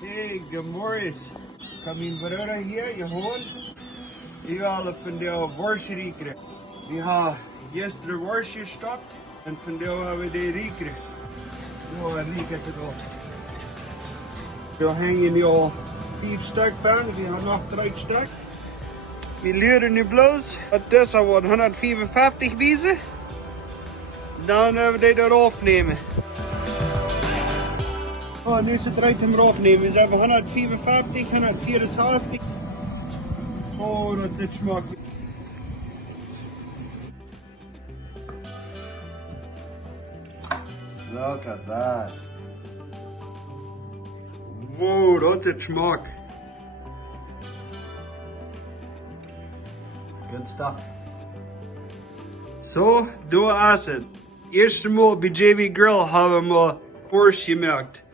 Hey, good morning. Kom in Broeda Jehaun. Ik haal van de Worsch rekenen. We hebben gisteren Worsch gestopt en vandaag hebben we die rekenen. Ja, rekenen te doen. We hangen nu al 5 stuk van, we hebben nog 3 stuk. We leren nu bloos, het is al 155 wezen. Dan hebben we die eraf nemen. Oh, nu is het eruit hem eraf nemen. Ze hebben 155, 164. Oh, dat zit smakelijk. Look at that. Wow, dat zit smak. Good stuff. Zo, doe as het. Eerste maal bij JB Grill hebben we Worsch gemaakt.